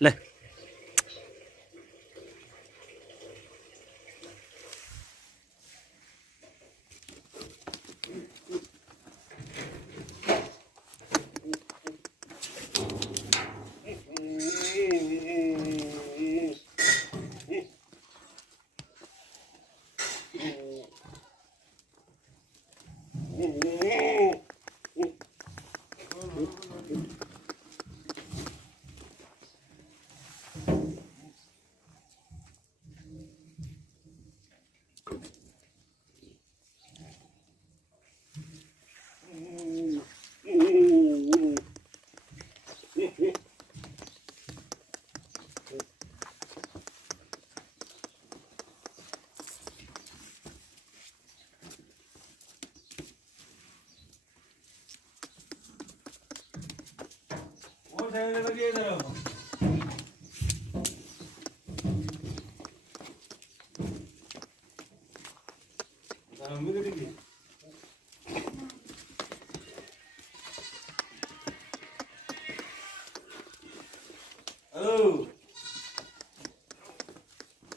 ले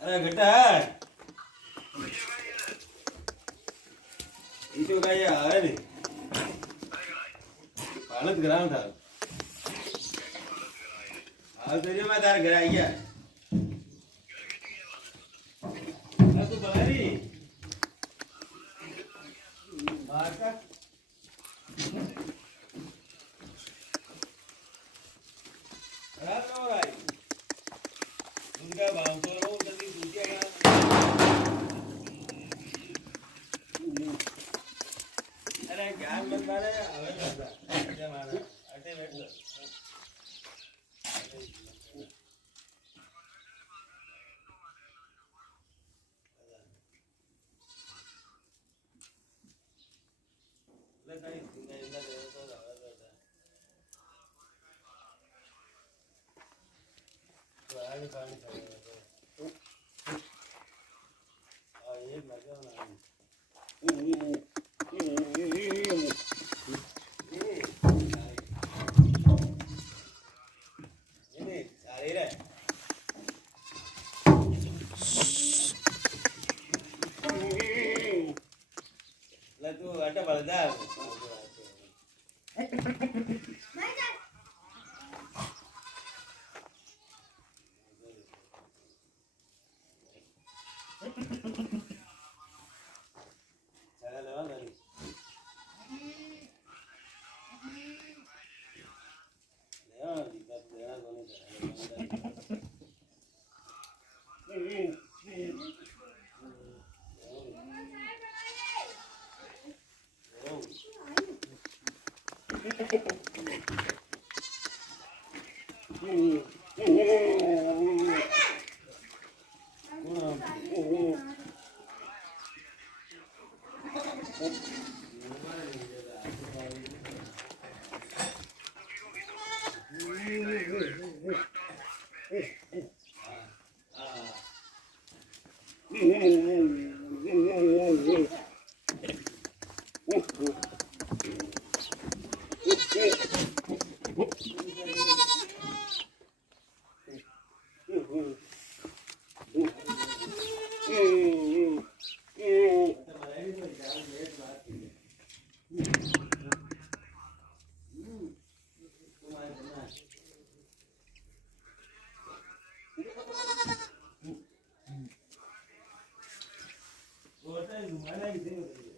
अरे बेटा इतो काय आहे रे हालत ग्राम था आज तेरे में दार घर आई है तू बारी बाहर का रात हो रहा है उनका बांधो लो जल्दी दूसरी अरे ज्ञान मत मारे हवे करता अटे मारा अटे बैठ जा ले काही इंदा देव तो जावा जाता तो आगे पानी चला आ ये मजा ना तू अटा बलदा What are you?